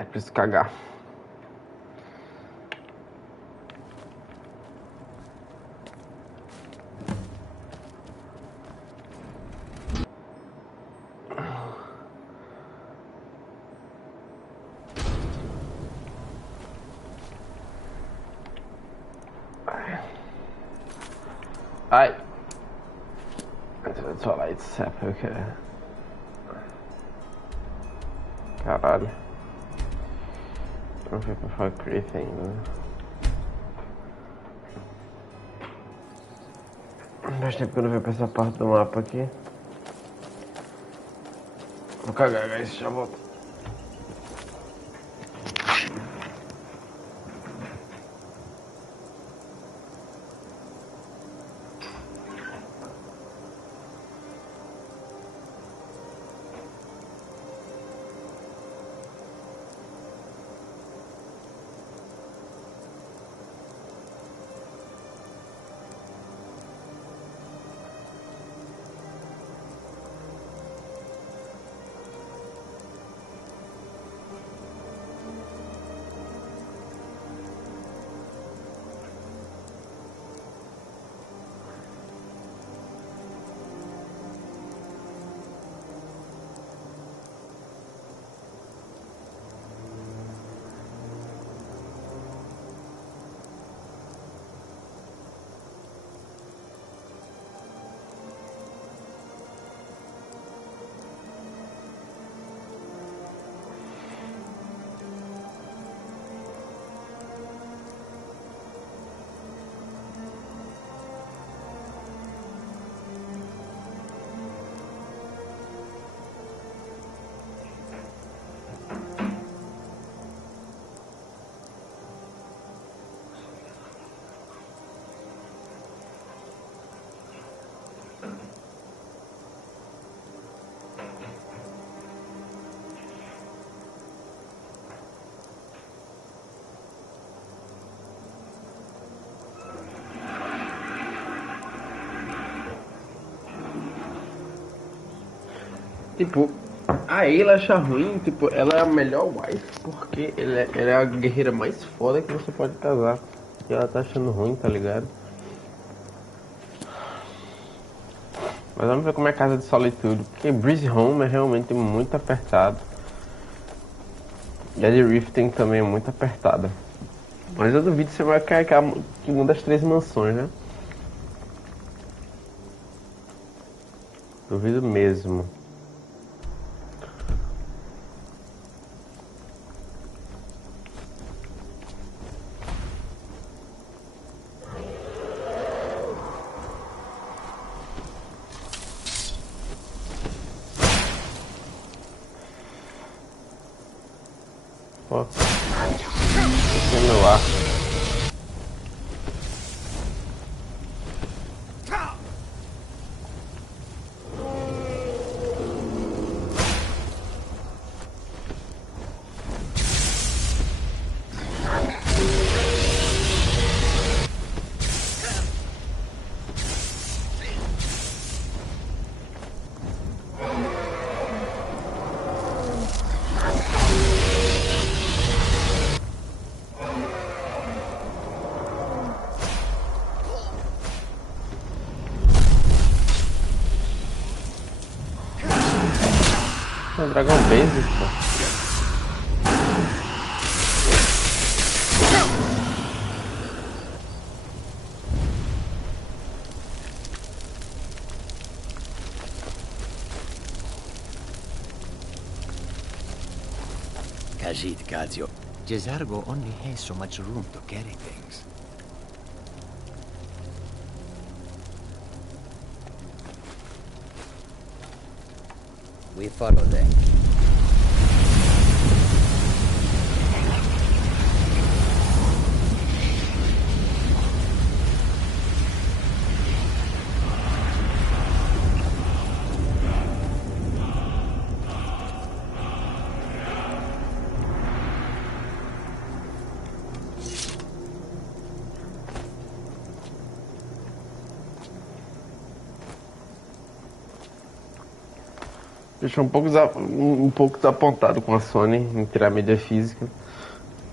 Ai, preciso cagar. Ai. That's all right, Sap, okay. Caralho. Não fui pra Far Cry ainda. Faz tempo que eu não venho pra essa parte do mapa aqui. Vou cagar, guys, já volto. Tipo, a Ayla acha ruim, tipo, ela é a melhor wife porque ela é a guerreira mais foda que você pode casar. E ela tá achando ruim, tá ligado? Mas vamos ver como é a Casa de Solitude, porque Breeze Home é realmente muito apertado. E a de Riften também é muito apertada. Mas eu duvido que você vai cair que uma das 3 mansões, né? Duvido mesmo. Ó, esse é meu ar. É um dragão basic, pô. Kajit, Kazio. Jesargo only has so much room to carry things. We follow them. Deixou um pouco desapontado com a Sony em tirar a mídia física,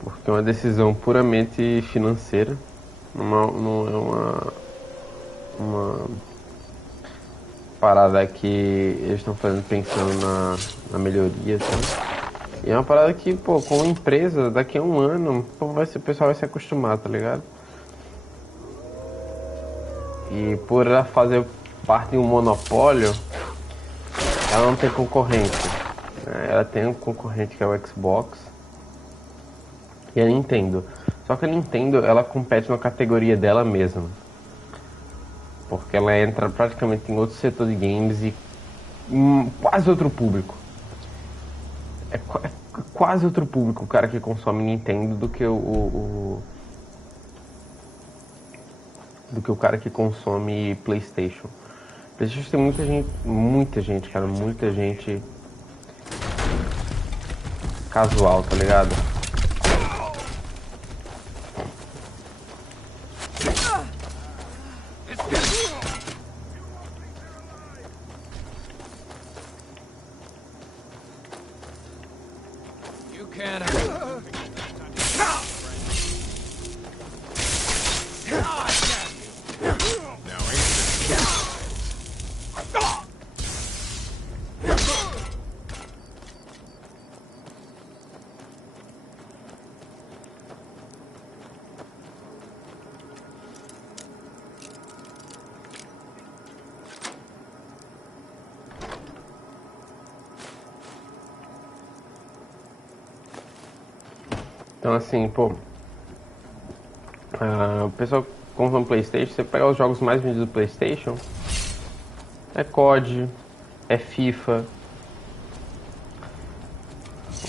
porque é uma decisão puramente financeira, não é uma parada que eles estão fazendo pensando na melhoria, sabe? E é uma parada que, pô, como empresa, daqui a um ano, pô, o pessoal vai se acostumar, tá ligado? E por ela fazer parte de um monopólio, ela não tem concorrência, né? Ela tem um concorrente que é o Xbox e a Nintendo. Só que a Nintendo, ela compete na categoria dela mesma. Porque ela entra praticamente em outro setor de games e quase outro público. É quase outro público o cara que consome Nintendo do que do que o cara que consome PlayStation. PlayStation tem muita gente, cara, muita gente casual, tá ligado? Então assim, pô, o pessoal que compra no PlayStation, você pega os jogos mais vendidos do PlayStation, é COD, é FIFA,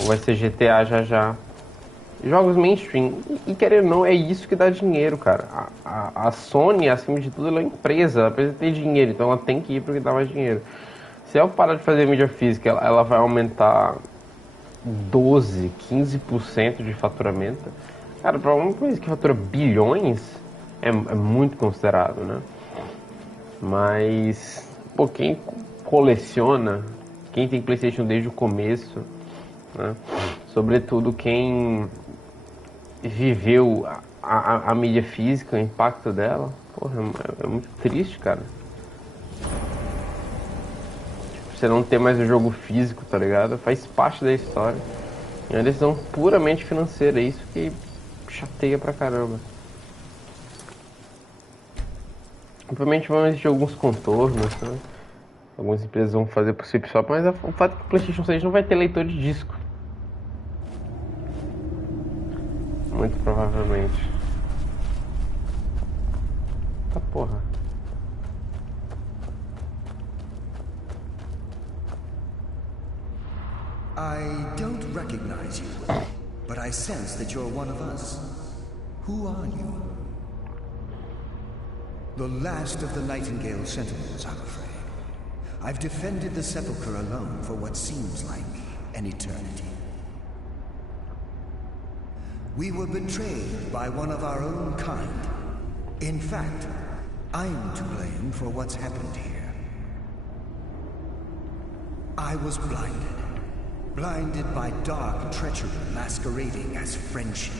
ou vai ser GTA já. Jogos mainstream, e querendo ou não, é isso que dá dinheiro, cara. A Sony, acima de tudo, ela é uma empresa, ela precisa ter dinheiro, então ela tem que ir porque dá mais dinheiro. Se ela parar de fazer mídia física, ela vai aumentar 12, 15% de faturamento. Cara, para uma coisa que fatura bilhões, é muito considerado, né? Mas, pô, quem coleciona, quem tem PlayStation desde o começo, né? Sobretudo quem viveu a mídia física, o impacto dela, porra, é muito triste, cara. Você não ter mais o jogo físico, tá ligado? Faz parte da história. É uma decisão puramente financeira, é isso que chateia pra caramba. Obviamente vão existir alguns contornos, né? Algumas empresas vão fazer por si só, mas o fato é que o PlayStation 6 não vai ter leitor de disco. Muito provavelmente. Tá porra. I don't recognize you, but I sense that you're one of us. Who are you? The last of the Nightingale Sentinels, I'm afraid. I've defended the Sepulchre alone for what seems like an eternity. We were betrayed by one of our own kind. In fact, I'm to blame for what's happened here. I was blinded. Blinded by dark treachery masquerading as friendship.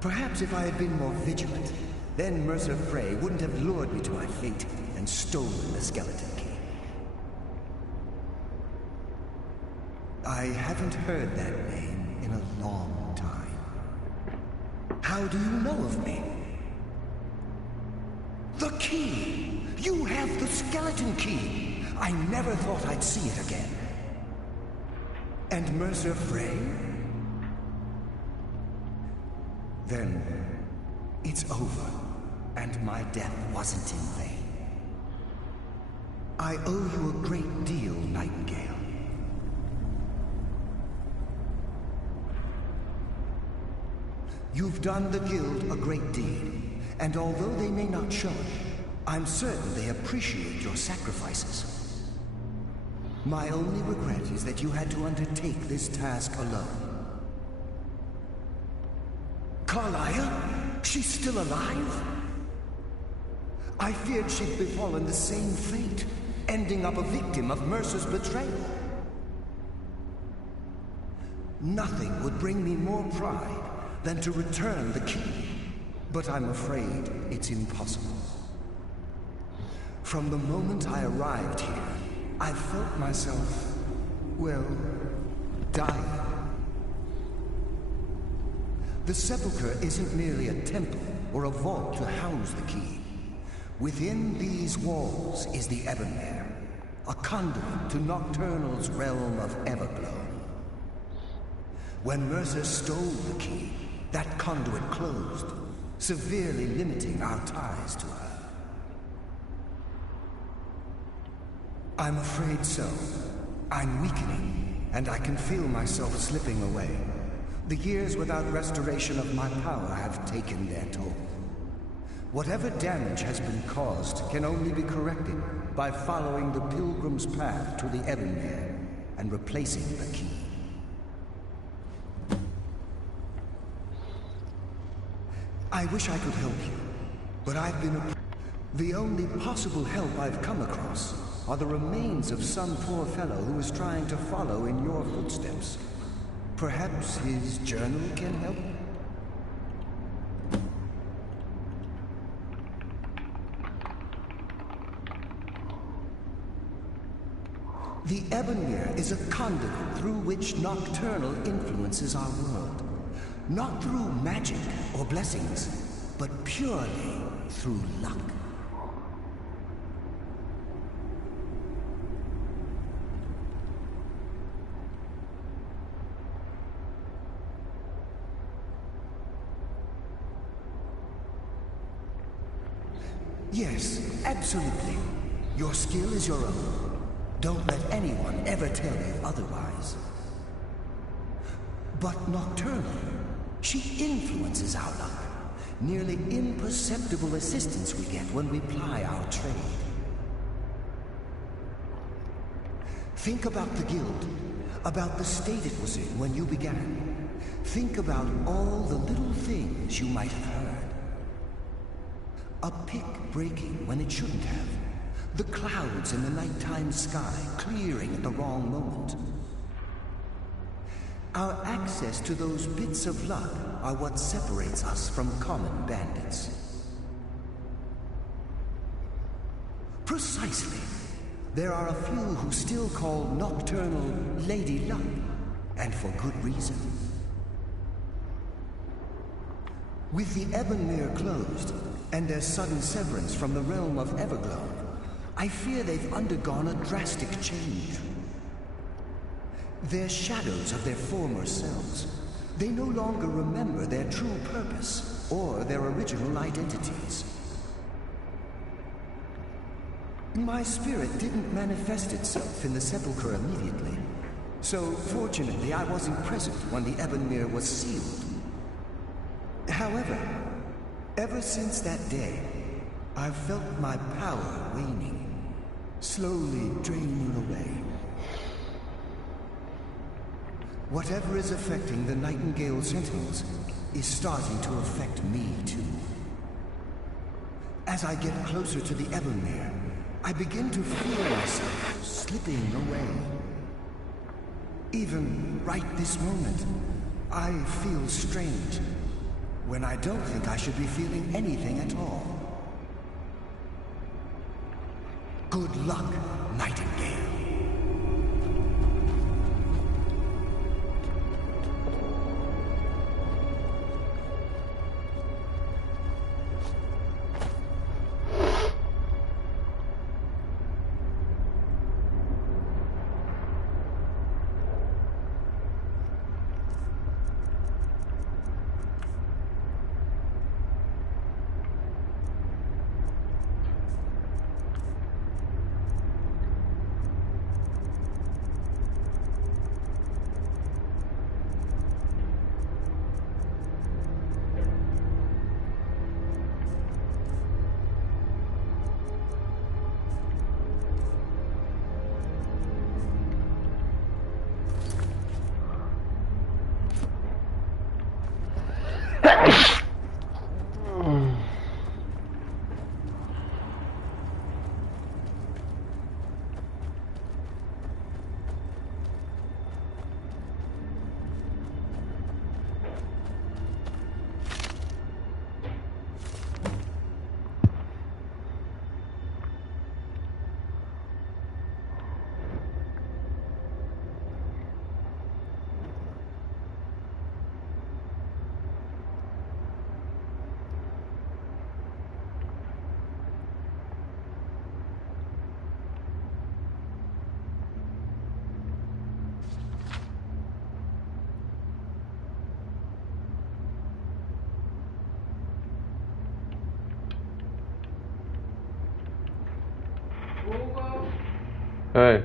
Perhaps if I had been more vigilant, then Mercer Frey wouldn't have lured me to my fate and stolen the skeleton key. I haven't heard that name in a long time. How do you know of me? The key! You have the skeleton key! I never thought I'd see it again. And Mercer Frey? Then it's over, and my death wasn't in vain. I owe you a great deal, Nightingale. You've done the Guild a great deed, and although they may not show it, I'm certain they appreciate your sacrifices. My only regret is that you had to undertake this task alone. Carlia? She's still alive? I feared she'd befallen the same fate. ending up a victim of Mercer's betrayal. Nothing would bring me more pride than to return the key, but I'm afraid it's impossible. From the moment I arrived here, I felt myself, well, dying. The sepulchre isn't merely a temple or a vault to house the key. Within these walls is the Ebonmere, a conduit to Nocturnal's realm of Everglow. When Mercer stole the key, that conduit closed, severely limiting our ties to her. I'm afraid so. I'm weakening, and I can feel myself slipping away. The years without restoration of my power have taken their toll. Whatever damage has been caused can only be corrected by following the pilgrim's path to the Ebonmere and replacing the key. I wish I could help you, but I've been the only possible help I've come across are the remains of some poor fellow who is trying to follow in your footsteps. Perhaps his journal can help? The Ebonmere is a conduit through which Nocturnal influences our world. Not through magic or blessings, but purely through luck. Yes, absolutely. Your skill is your own. Don't let anyone ever tell you otherwise. But Nocturnal, she influences our luck. Nearly imperceptible assistance we get when we ply our trade. Think about the guild, about the state it was in when you began. Think about all the little things you might have heard. A pick breaking when it shouldn't have. The clouds in the nighttime sky clearing at the wrong moment. Our access to those bits of luck are what separates us from common bandits. Precisely. There are a few who still call Nocturnal Lady Luck, and for good reason. With the Ebonmere closed, and their sudden severance from the realm of Everglow, I fear they've undergone a drastic change. They're shadows of their former selves. They no longer remember their true purpose or their original identities. My spirit didn't manifest itself in the sepulchre immediately, so fortunately I wasn't present when the Ebonmere was sealed. However, ever since that day, I've felt my power waning, slowly draining away. Whatever is affecting the Nightingale Sentinels is starting to affect me too. As I get closer to the Ebonmere, I begin to feel myself slipping away. Even right this moment, I feel strange, when I don't think I should be feeling anything at all. Good luck, Nightingale. Oi.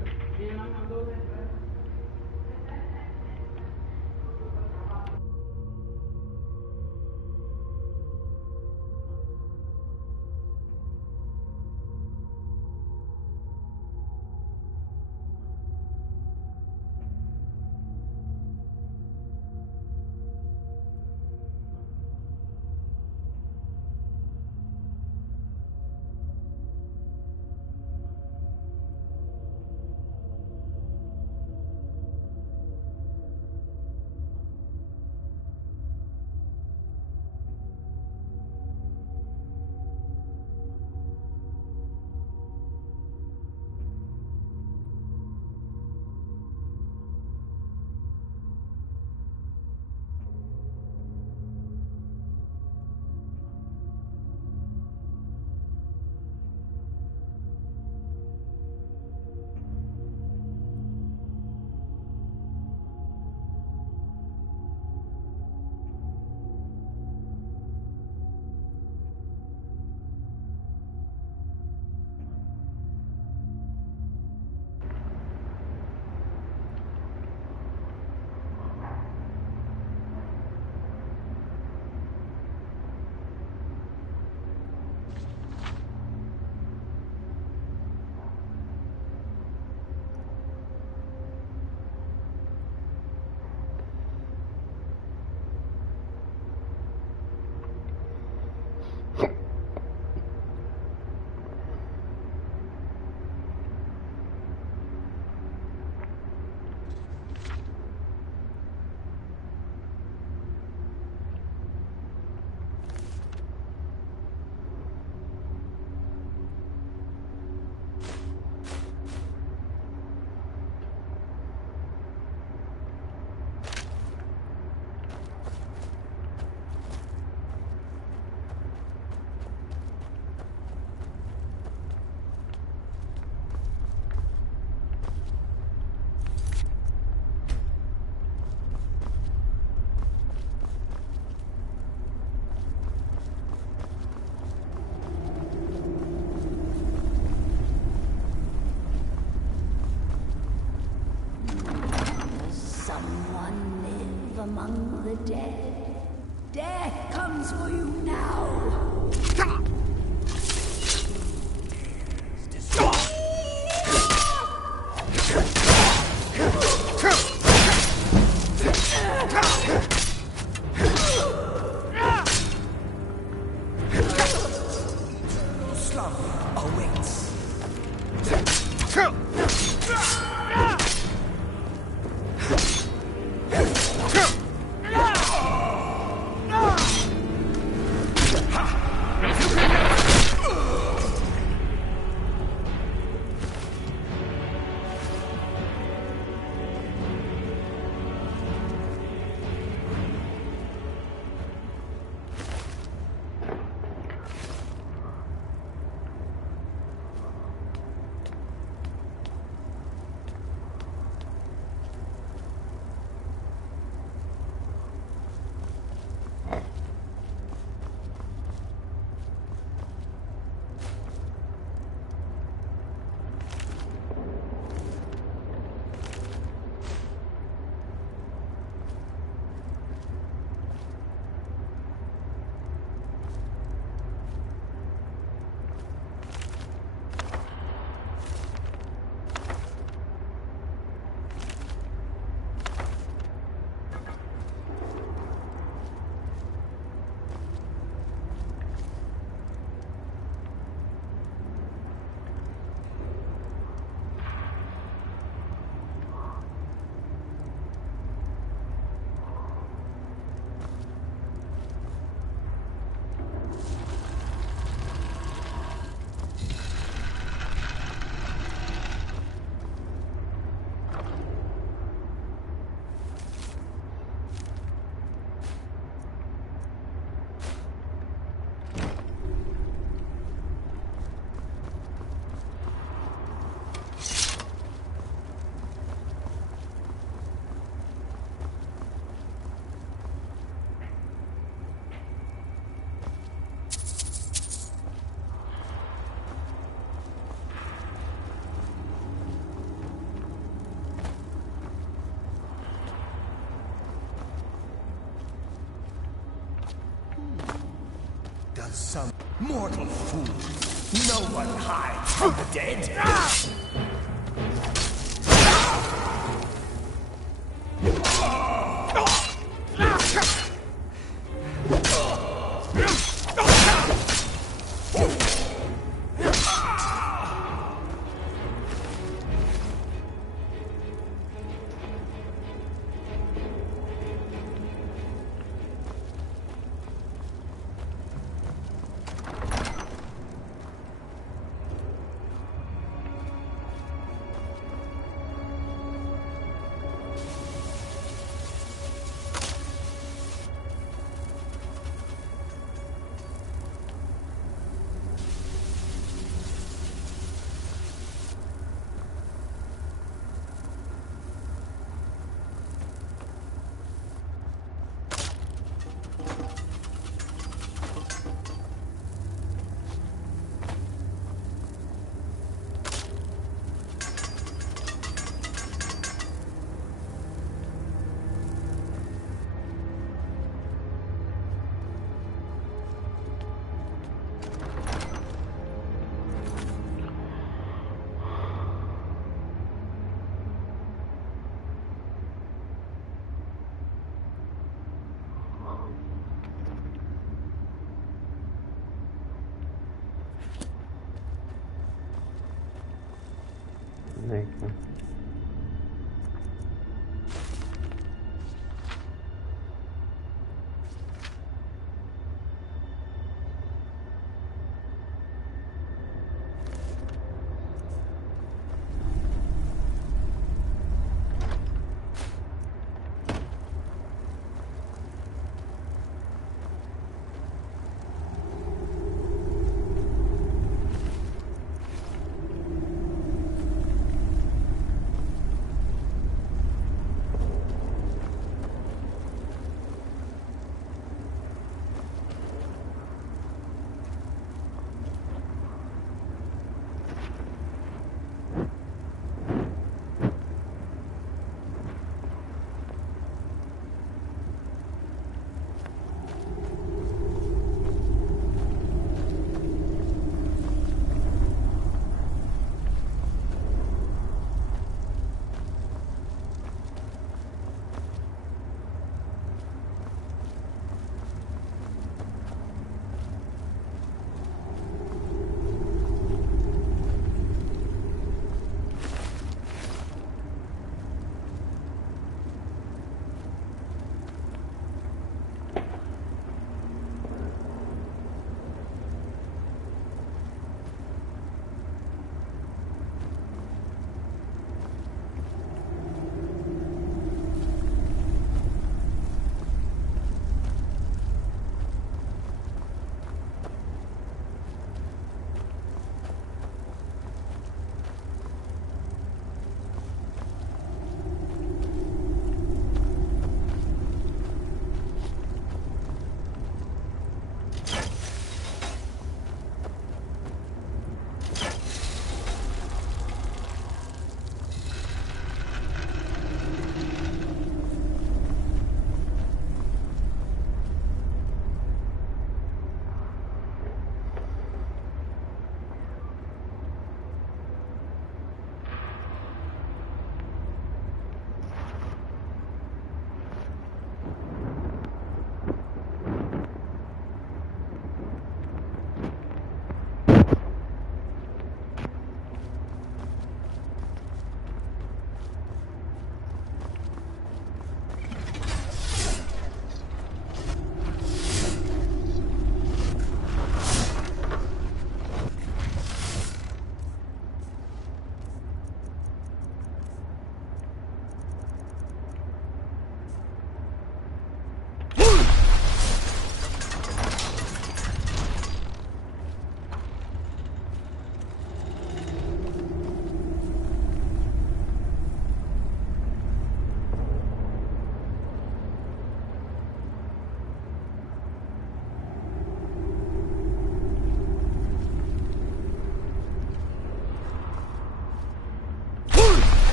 Among the dead. Death comes for you now. Slumber awaits. Some mortal fools. No one hides from the dead. Aqui.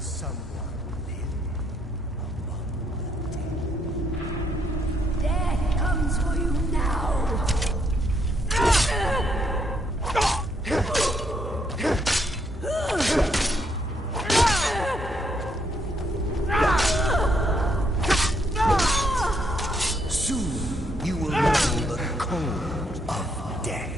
someone live among the dead? Death comes for you now! Soon you will know the cold of death.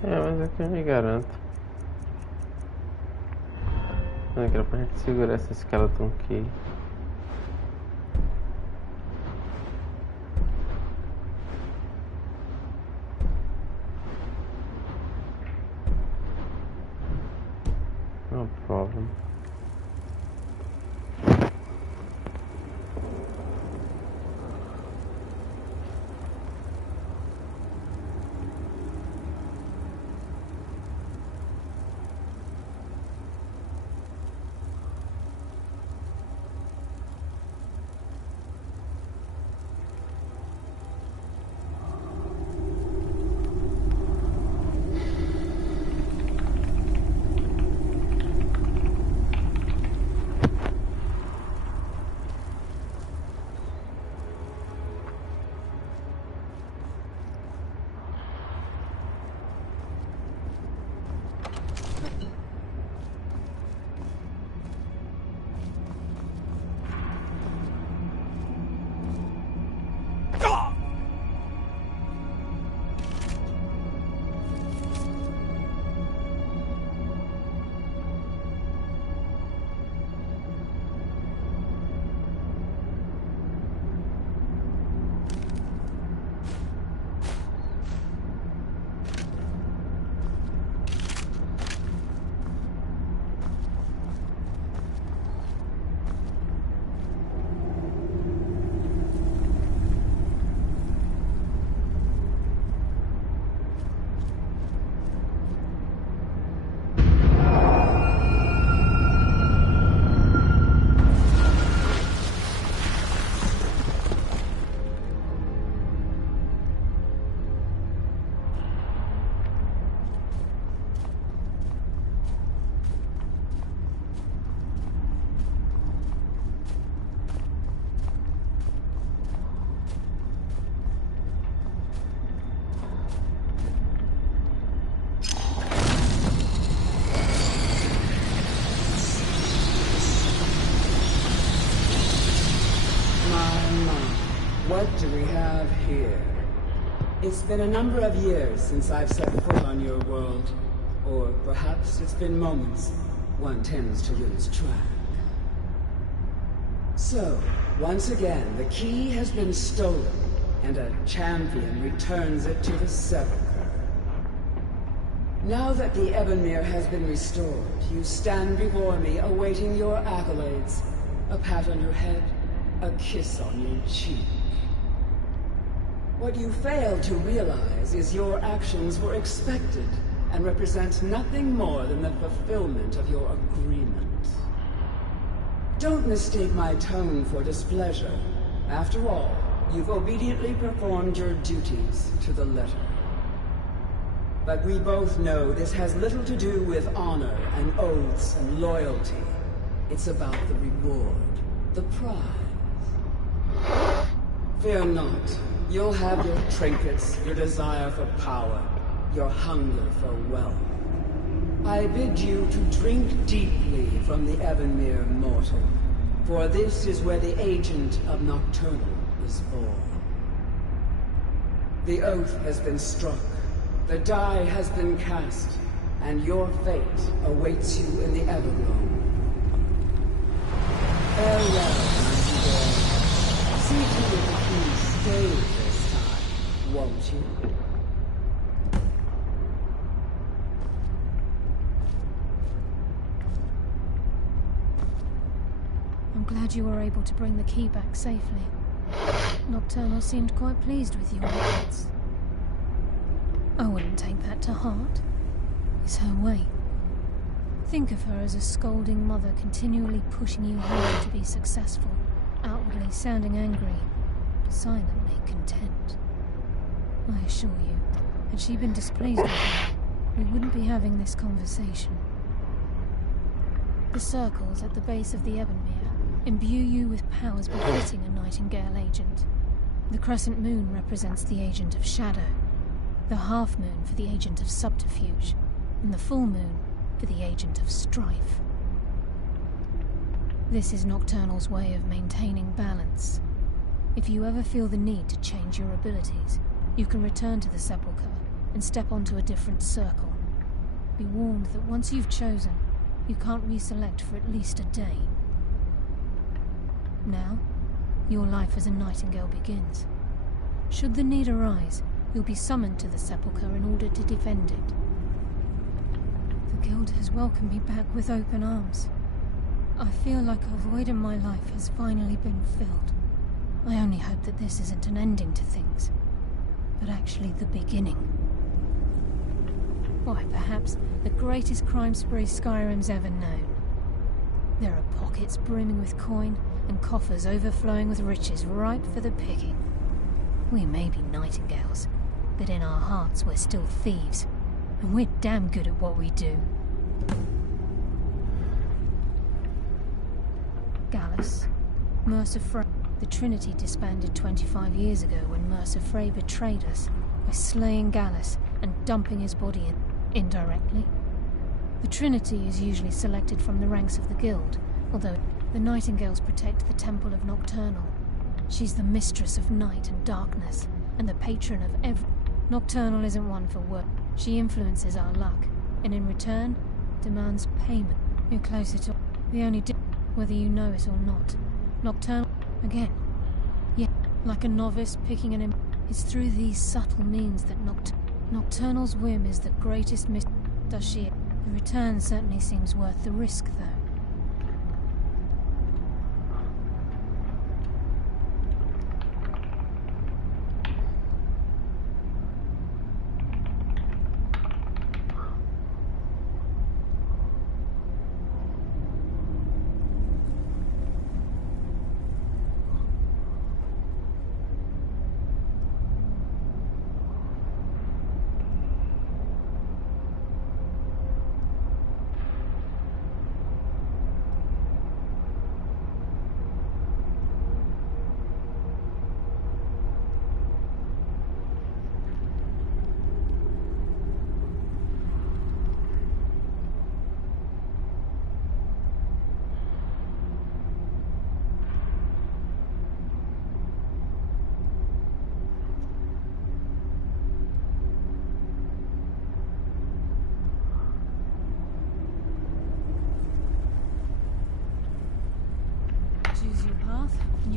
Mas aqui eu me garanto. Não, que era pra gente segurar esse skeleton aqui. No problem. What do we have here? It's been a number of years since I've set foot on your world. Or perhaps it's been moments. One tends to lose track. So, once again, the key has been stolen, and a champion returns it to the Sepulchre. Now that the Ebenmere has been restored, you stand before me awaiting your accolades. A pat on your head, a kiss on your cheek. What you fail to realize is your actions were expected and represent nothing more than the fulfillment of your agreement. Don't mistake my tone for displeasure. After all, you've obediently performed your duties to the letter. But we both know this has little to do with honor and oaths and loyalty. It's about the reward, the prize. Fear not. You'll have your trinkets, your desire for power, your hunger for wealth. I bid you to drink deeply from the Ebenmere mortal, for this is where the agent of Nocturnal is born. The oath has been struck, the die has been cast, and your fate awaits you in the Everglow. Farewell, Nightingale. See to it that you stay this time, won't you? I'm glad you were able to bring the key back safely. Nocturnal seemed quite pleased with your efforts. I wouldn't take that to heart. It's her way. Think of her as a scolding mother continually pushing you harder to be successful, outwardly sounding angry, silently content. I assure you, had she been displeased with you, we wouldn't be having this conversation. The circles at the base of the Ebenmere imbue you with powers befitting a Nightingale agent. The crescent moon represents the agent of shadow, the half moon for the agent of subterfuge, and the full moon for the agent of strife. This is Nocturnal's way of maintaining balance. If you ever feel the need to change your abilities, you can return to the Sepulchre and step onto a different circle. Be warned that once you've chosen, you can't reselect for at least a day. Now, your life as a Nightingale begins. Should the need arise, you'll be summoned to the Sepulchre in order to defend it. The Guild has welcomed me back with open arms. I feel like a void in my life has finally been filled. I only hope that this isn't an ending to things, but actually the beginning. Why, perhaps the greatest crime spree Skyrim's ever known. There are pockets brimming with coin, and coffers overflowing with riches ripe for the picking. We may be Nightingales, but in our hearts we're still thieves, and we're damn good at what we do. Gallus, Mercer Frey. The Trinity disbanded 25 years ago when Mercer Frey betrayed us by slaying Gallus and dumping his body in indirectly. The Trinity is usually selected from the ranks of the Guild, although the Nightingales protect the Temple of Nocturnal. She's the mistress of night and darkness, and the patron of every... Nocturnal isn't one for work. She influences our luck, and in return, demands payment. You're closer to... The only whether you know it or not. Nocturnal... Again. Yeah, like a novice picking an... It's through these subtle means that Nocturnal's whim is the greatest Does she... The return certainly seems worth the risk, though.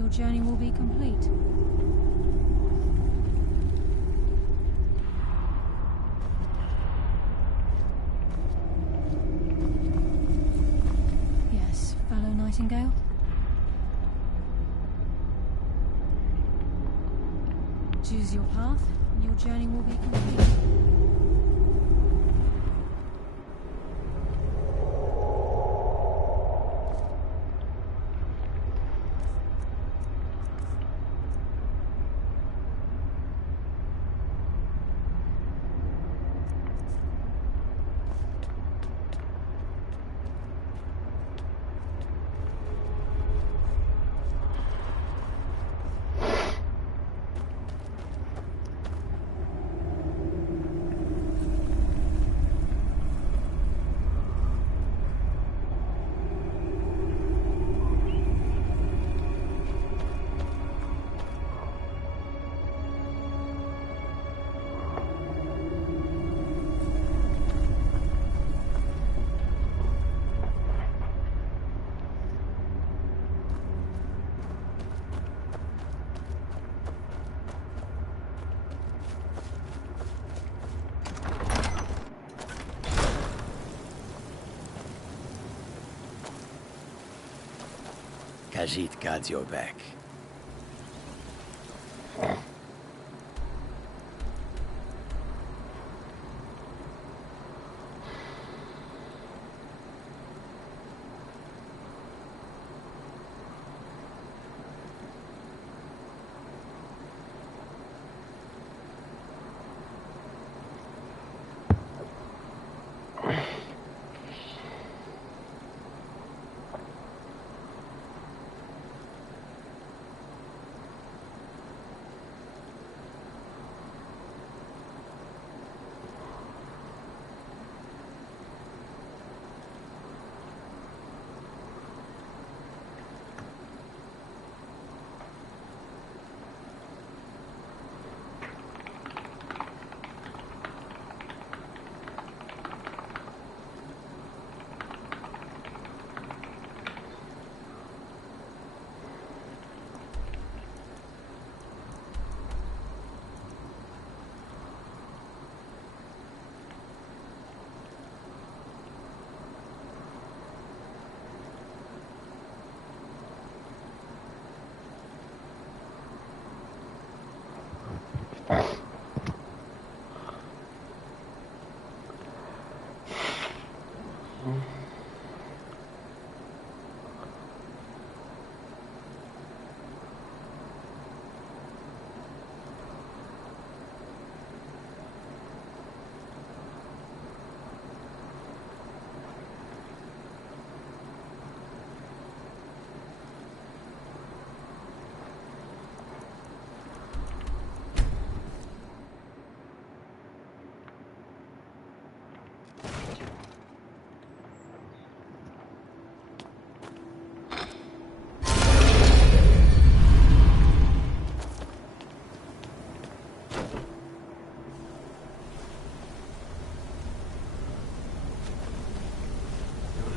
your journey will be complete. Yes, fellow Nightingale? Choose your path, and your journey will be complete. Khajiit guards your back.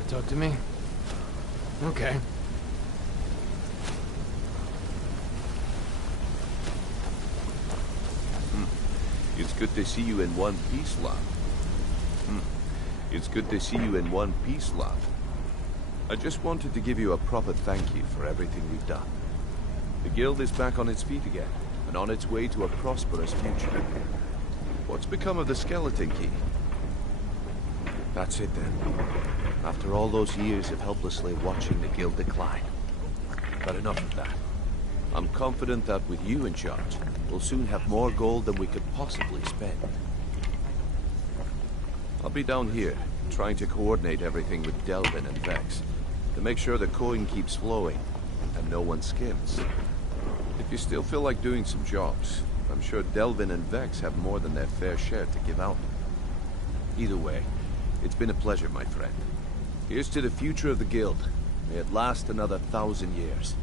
Talk to me? Okay. It's good to see you in one piece, love. It's good to see you in one piece, love. I just wanted to give you a proper thank you for everything we've done. The guild is back on its feet again, and on its way to a prosperous future. What's become of the skeleton key? That's it then. After all those years of helplessly watching the guild decline. But enough of that. I'm confident that with you in charge, we'll soon have more gold than we could possibly spend. I'll be down here, trying to coordinate everything with Delvin and Vex, to make sure the coin keeps flowing, and no one skims. If you still feel like doing some jobs, I'm sure Delvin and Vex have more than their fair share to give out. Either way, it's been a pleasure, my friend. Here's to the future of the guild. May it last another 1,000 years.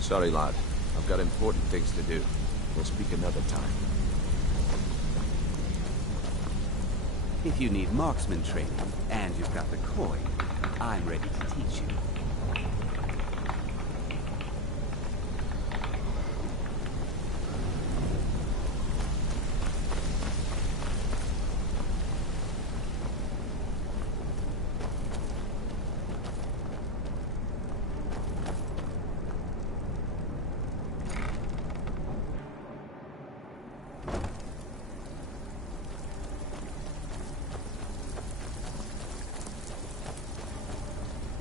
Sorry, lad. I've got important things to do. We'll speak another time. If you need marksman training, and you've got the coin, I'm ready to teach you.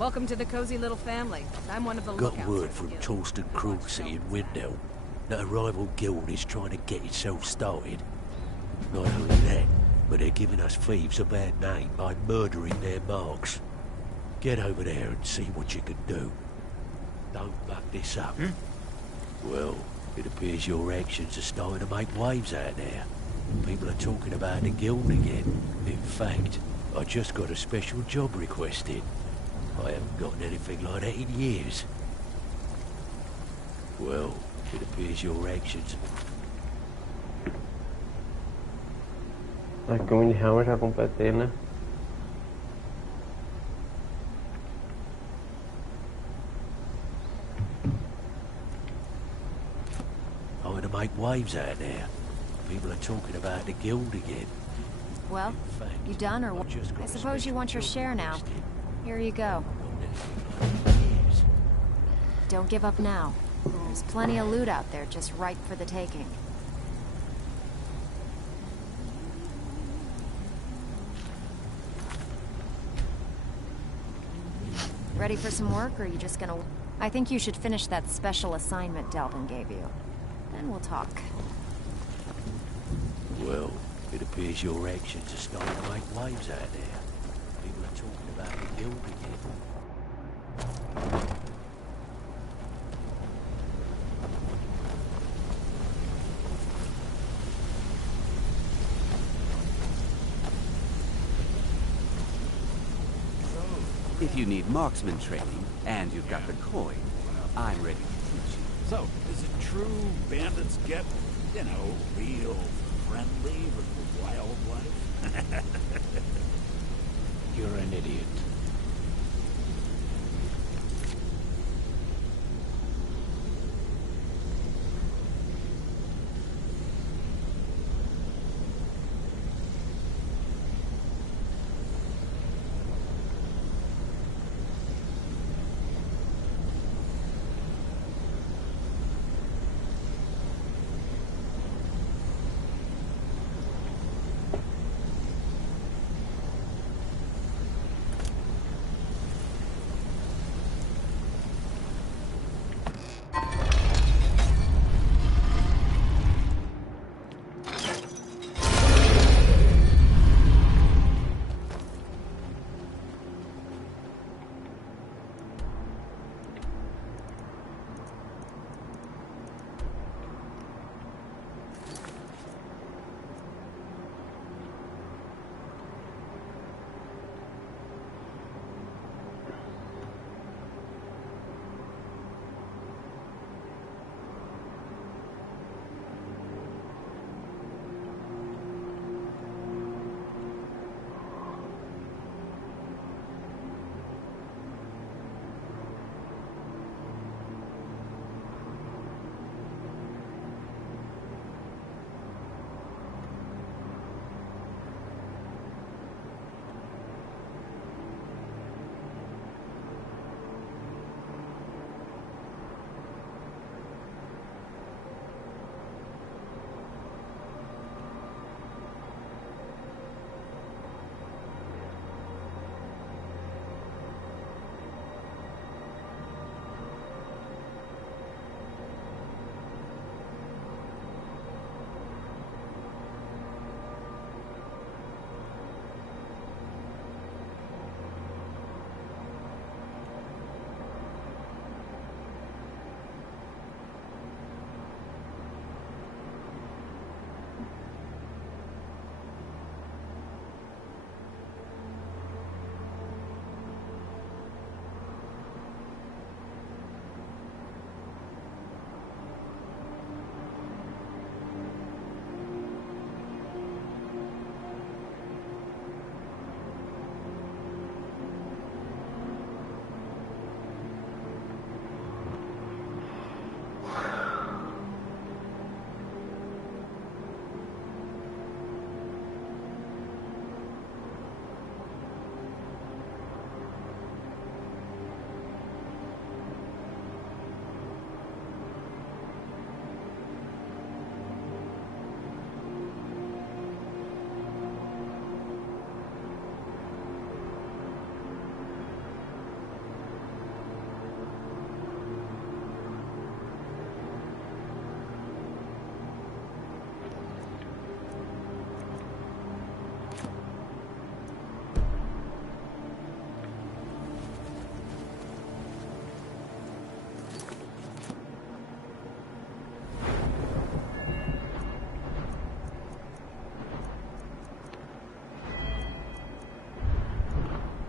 Welcome to the cozy little family. I'm one of the Got lookouts word for the from guild. Torsten Krugse in Windhelm that a rival guild is trying to get itself started. Not only that, but they're giving us thieves a bad name by murdering their marks. Get over there and see what you can do. Don't muck this up. Well, it appears your actions are starting to make waves out there. People are talking about the guild again. In fact, I just got a special job requested. I haven't gotten anything like that in years. Well, it appears your actions... A Community Hammer já completei, né? I want to make waves out there. People are talking about the guild again. Well, you done or what? I suppose you want your share now. Here you go. Don't give up now. There's plenty of loot out there just ripe for the taking. Ready for some work, or are you just gonna... I think you should finish that special assignment Delvin gave you. Then we'll talk. Well, it appears your actions are starting to make waves out there. People are talking about the guild again. If you need marksman training, and you've got the coin, I'm ready to teach you. So, is it true bandits get, you know, real friendly with the wildlife? You're an idiot.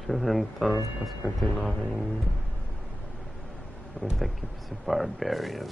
Churrando tá 59 ainda. Vamos ter aqui pra esse Barbarian.